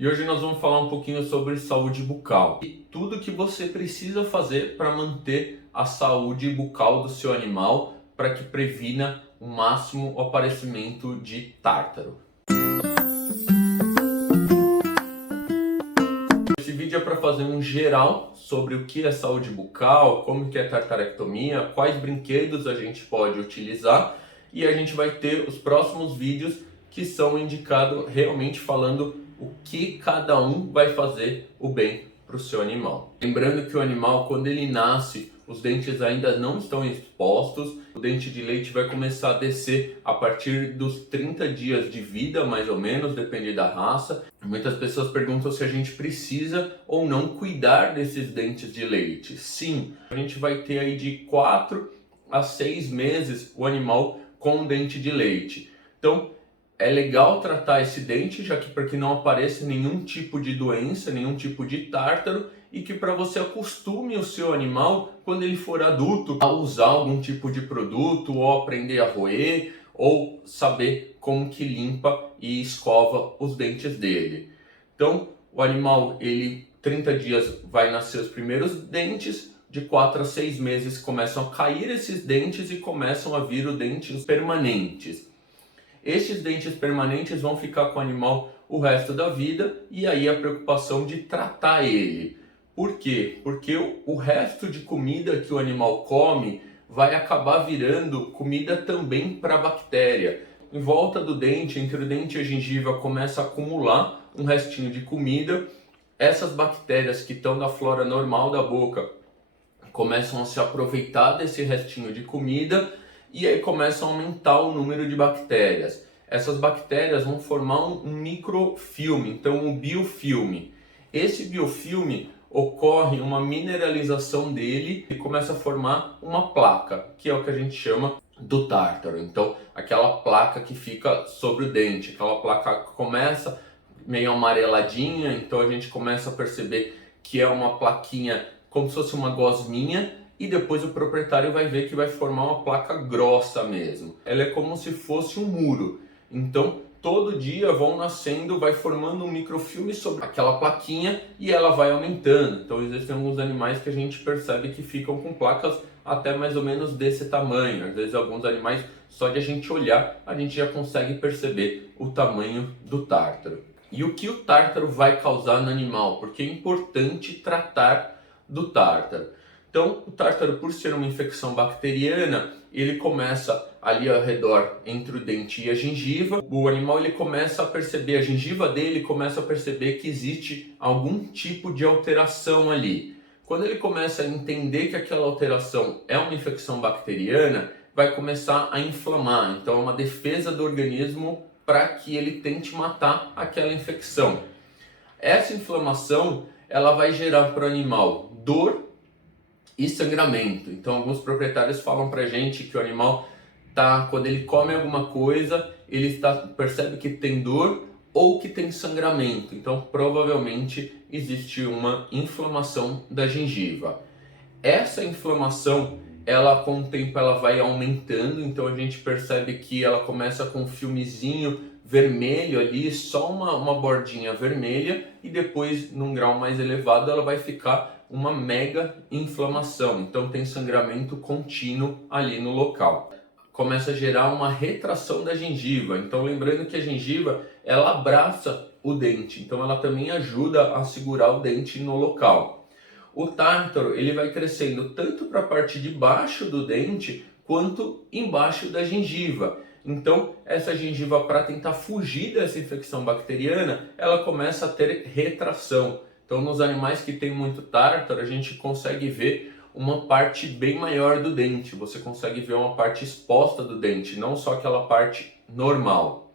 E hoje nós vamos falar um pouquinho sobre saúde bucal e tudo que você precisa fazer para manter a saúde bucal do seu animal para que previna o máximo o aparecimento de tártaro. Esse vídeo é para fazer um geral sobre o que é saúde bucal, como que é tartarectomia, quais brinquedos a gente pode utilizar, e a gente vai ter os próximos vídeos que são indicados realmente falando o que cada um vai fazer o bem para o seu animal. Lembrando que o animal, quando ele nasce, os dentes ainda não estão expostos, o dente de leite vai começar a descer a partir dos 30 dias de vida, mais ou menos, depende da raça. Muitas pessoas perguntam se a gente precisa ou não cuidar desses dentes de leite. Sim, a gente vai ter aí de 4 a 6 meses o animal com dente de leite. Então, é legal tratar esse dente, já que para que não apareça nenhum tipo de doença, nenhum tipo de tártaro, e que para você acostume o seu animal, quando ele for adulto, a usar algum tipo de produto, ou aprender a roer, ou saber como que limpa e escova os dentes dele. Então, o animal, 30 dias vai nascer os primeiros dentes, de 4 a 6 meses começam a cair esses dentes e começam a vir os dentes permanentes. Estes dentes permanentes vão ficar com o animal o resto da vida, e aí a preocupação de tratar ele. Por quê? Porque o resto de comida que o animal come vai acabar virando comida também para a bactéria. Em volta do dente, entre o dente e a gengiva, começa a acumular um restinho de comida. Essas bactérias que estão na flora normal da boca começam a se aproveitar desse restinho de comida, e aí começa a aumentar o número de bactérias. Essas bactérias vão formar um microfilme, então um biofilme. Esse biofilme ocorre uma mineralização dele e começa a formar uma placa, que é o que a gente chama do tártaro. Então, aquela placa que fica sobre o dente, aquela placa começa meio amareladinha, então a gente começa a perceber que é uma plaquinha como se fosse uma gosminha, e depois o proprietário vai ver que vai formar uma placa grossa mesmo. Ela é como se fosse um muro. Então, todo dia vão nascendo, vai formando um microfilme sobre aquela plaquinha e ela vai aumentando. Então, existem alguns animais que a gente percebe que ficam com placas até mais ou menos desse tamanho. Às vezes, alguns animais, só de a gente olhar, a gente já consegue perceber o tamanho do tártaro. E o que o tártaro vai causar no animal? Porque é importante tratar do tártaro. Então, o tártaro, por ser uma infecção bacteriana, ele começa ali ao redor entre o dente e a gengiva. O animal ele começa a perceber, a gengiva dele começa a perceber que existe algum tipo de alteração ali. Quando ele começa a entender que aquela alteração é uma infecção bacteriana, vai começar a inflamar. Então, é uma defesa do organismo para que ele tente matar aquela infecção. Essa inflamação ela vai gerar para o animal dor e sangramento. Então, alguns proprietários falam para a gente que o animal quando ele come alguma coisa, percebe que tem dor ou que tem sangramento. Então, provavelmente existe uma inflamação da gengiva. Essa inflamação, ela com o tempo ela vai aumentando. Então, a gente percebe que ela começa com um filmezinho vermelho ali, só uma bordinha vermelha, e depois, num grau mais elevado, ela vai ficar uma mega inflamação. Então, tem sangramento contínuo ali no local. Começa a gerar uma retração da gengiva. Então, lembrando que a gengiva, ela abraça o dente. Então, ela também ajuda a segurar o dente no local. O tártaro, ele vai crescendo tanto para a parte de baixo do dente, quanto embaixo da gengiva. Então, essa gengiva, para tentar fugir dessa infecção bacteriana, ela começa a ter retração. Então, nos animais que tem muito tártaro, a gente consegue ver uma parte bem maior do dente. Você consegue ver uma parte exposta do dente, não só aquela parte normal.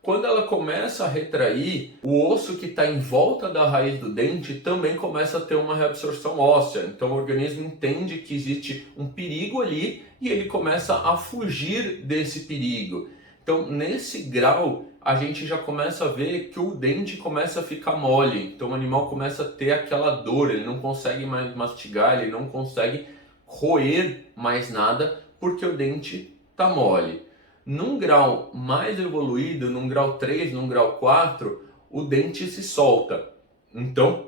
Quando ela começa a retrair, o osso que está em volta da raiz do dente também começa a ter uma reabsorção óssea. Então o organismo entende que existe um perigo ali e ele começa a fugir desse perigo. Então, nesse grau, a gente já começa a ver que o dente começa a ficar mole. Então o animal começa a ter aquela dor, ele não consegue mais mastigar, ele não consegue roer mais nada porque o dente está mole. Num grau mais evoluído, num grau 3, num grau 4, o dente se solta. Então,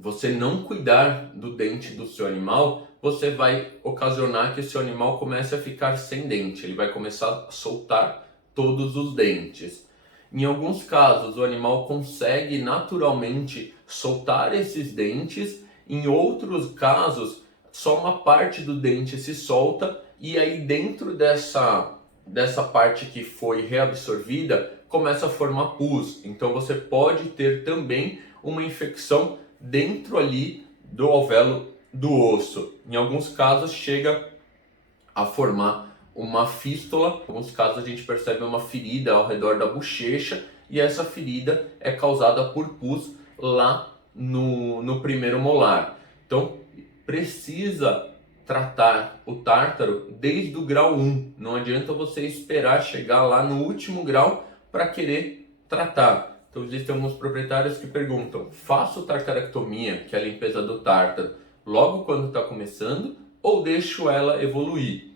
você não cuidar do dente do seu animal, você vai ocasionar que esse animal comece a ficar sem dente. Ele vai começar a soltar todos os dentes. Em alguns casos, o animal consegue naturalmente soltar esses dentes. Em outros casos, só uma parte do dente se solta e aí dentro dessa parte que foi reabsorvida, começa a formar pus. Então você pode ter também uma infecção dentro ali do alvéolo do osso. Em alguns casos chega a formar uma fístula. Em alguns casos a gente percebe uma ferida ao redor da bochecha e essa ferida é causada por pus lá no primeiro molar. Então precisa tratar o tártaro desde o grau 1. Não adianta você esperar chegar lá no último grau para querer tratar. Então existem alguns proprietários que perguntam: faço tartarectomia, que é a limpeza do tártaro, logo quando está começando ou deixo ela evoluir?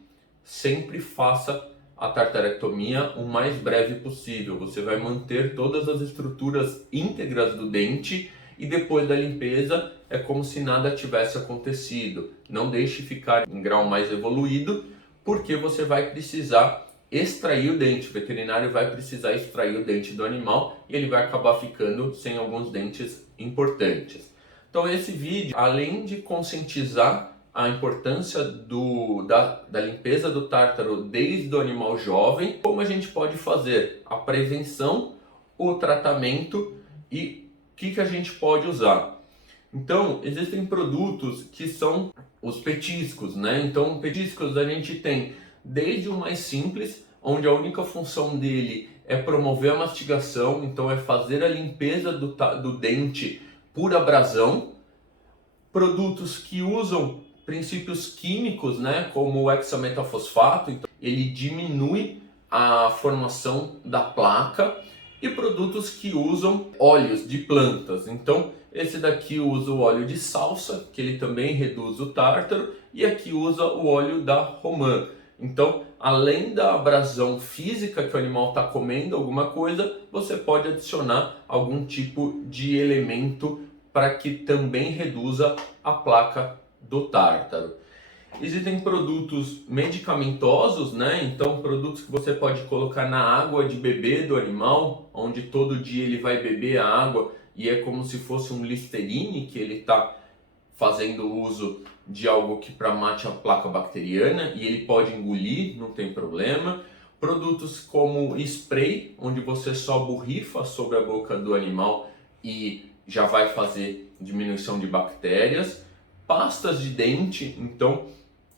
Sempre faça a tartarectomia o mais breve possível. Você vai manter todas as estruturas íntegras do dente e depois da limpeza é como se nada tivesse acontecido. Não deixe ficar em grau mais evoluído, porque você vai precisar extrair o dente. O veterinário vai precisar extrair o dente do animal e ele vai acabar ficando sem alguns dentes importantes. Então esse vídeo, além de conscientizar a importância da limpeza do tártaro desde o animal jovem, como a gente pode fazer a prevenção, o tratamento e o que a gente pode usar. Então, existem produtos que são os petiscos, né? Então, petiscos a gente tem desde o mais simples, onde a única função dele é promover a mastigação, então é fazer a limpeza do dente por abrasão. Produtos que usam princípios químicos, né? Como o hexametafosfato, então ele diminui a formação da placa. E produtos que usam óleos de plantas. Então, esse daqui usa o óleo de salsa, que ele também reduz o tártaro, e aqui usa o óleo da romã. Então, além da abrasão física que o animal está comendo alguma coisa, você pode adicionar algum tipo de elemento para que também reduza a placa do tártaro. Existem produtos medicamentosos, né? Então, produtos que você pode colocar na água de beber do animal, onde todo dia ele vai beber a água e é como se fosse um Listerine, que ele está fazendo uso de algo que para mate a placa bacteriana e ele pode engolir, não tem problema. Produtos como spray, onde você só borrifa sobre a boca do animal e já vai fazer diminuição de bactérias. Pastas de dente, então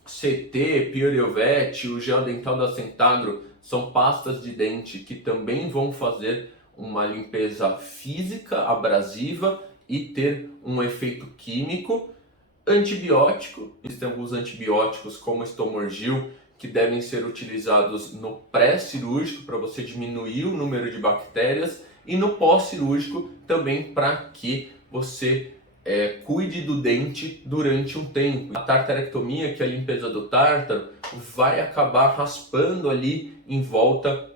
CT, Pioriovet, o gel dental da Centagro são pastas de dente que também vão fazer uma limpeza física abrasiva e ter um efeito químico. Antibiótico, existem alguns antibióticos como Estomorgil que devem ser utilizados no pré-cirúrgico para você diminuir o número de bactérias e no pós-cirúrgico também para que você cuide do dente durante um tempo. A tartarectomia, que é a limpeza do tártaro, vai acabar raspando ali em volta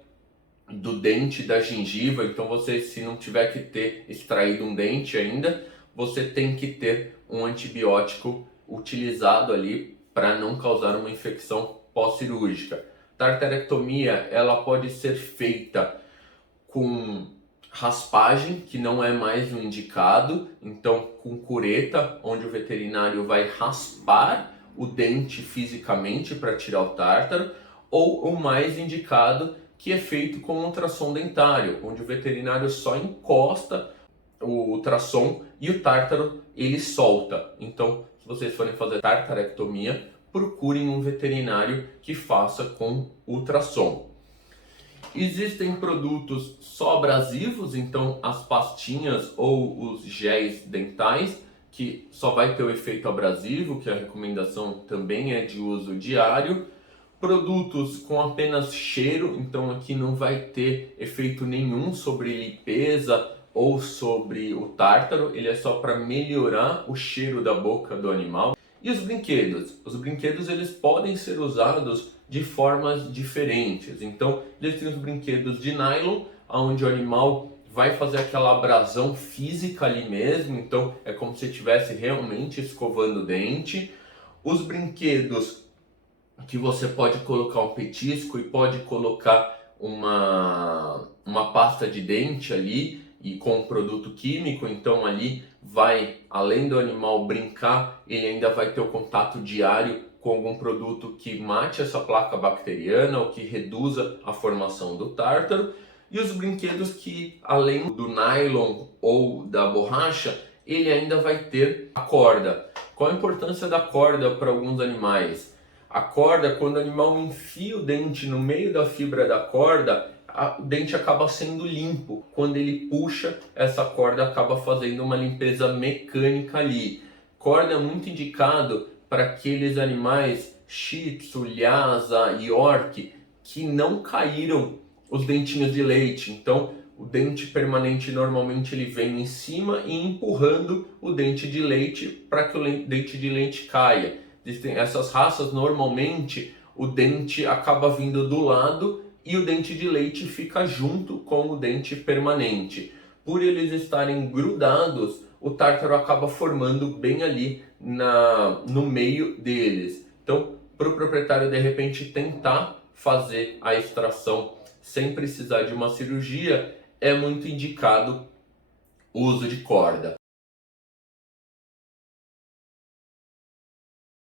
do dente da gengiva. Então você, se não tiver que ter extraído um dente ainda, você tem que ter um antibiótico utilizado ali para não causar uma infecção pós-cirúrgica. Tartarectomia, ela pode ser feita com raspagem, que não é mais o indicado, então com cureta, onde o veterinário vai raspar o dente fisicamente para tirar o tártaro, ou o mais indicado, que é feito com ultrassom dentário, onde o veterinário só encosta o ultrassom e o tártaro ele solta. Então, se vocês forem fazer tartarectomia, procurem um veterinário que faça com ultrassom. Existem produtos só abrasivos, então as pastinhas ou os géis dentais, que só vai ter o efeito abrasivo, que a recomendação também é de uso diário. Produtos com apenas cheiro, então aqui não vai ter efeito nenhum sobre limpeza ou sobre o tártaro, ele é só para melhorar o cheiro da boca do animal. E os brinquedos? Os brinquedos eles podem ser usados de formas diferentes. Então, existem os brinquedos de nylon, onde o animal vai fazer aquela abrasão física ali mesmo, então é como se estivesse realmente escovando o dente. Os brinquedos que você pode colocar um petisco e pode colocar uma pasta de dente ali e com um produto químico, então ali vai, além do animal brincar, ele ainda vai ter o contato diário com algum produto que mate essa placa bacteriana ou que reduza a formação do tártaro. E os brinquedos que, além do nylon ou da borracha, ele ainda vai ter a corda. Qual a importância da corda para alguns animais? A corda, quando o animal enfia o dente no meio da fibra da corda, o dente acaba sendo limpo. Quando ele puxa, essa corda acaba fazendo uma limpeza mecânica ali. Corda é muito indicado para aqueles animais Shih Tzu, Lhasa, York, que não caíram os dentinhos de leite. Então, o dente permanente normalmente ele vem em cima e empurrando o dente de leite para que o dente de leite caia. Existem essas raças, normalmente o dente acaba vindo do lado e o dente de leite fica junto com o dente permanente. Por eles estarem grudados, o tártaro acaba formando bem ali no meio deles. Então, para o proprietário de repente tentar fazer a extração sem precisar de uma cirurgia, é muito indicado o uso de corda.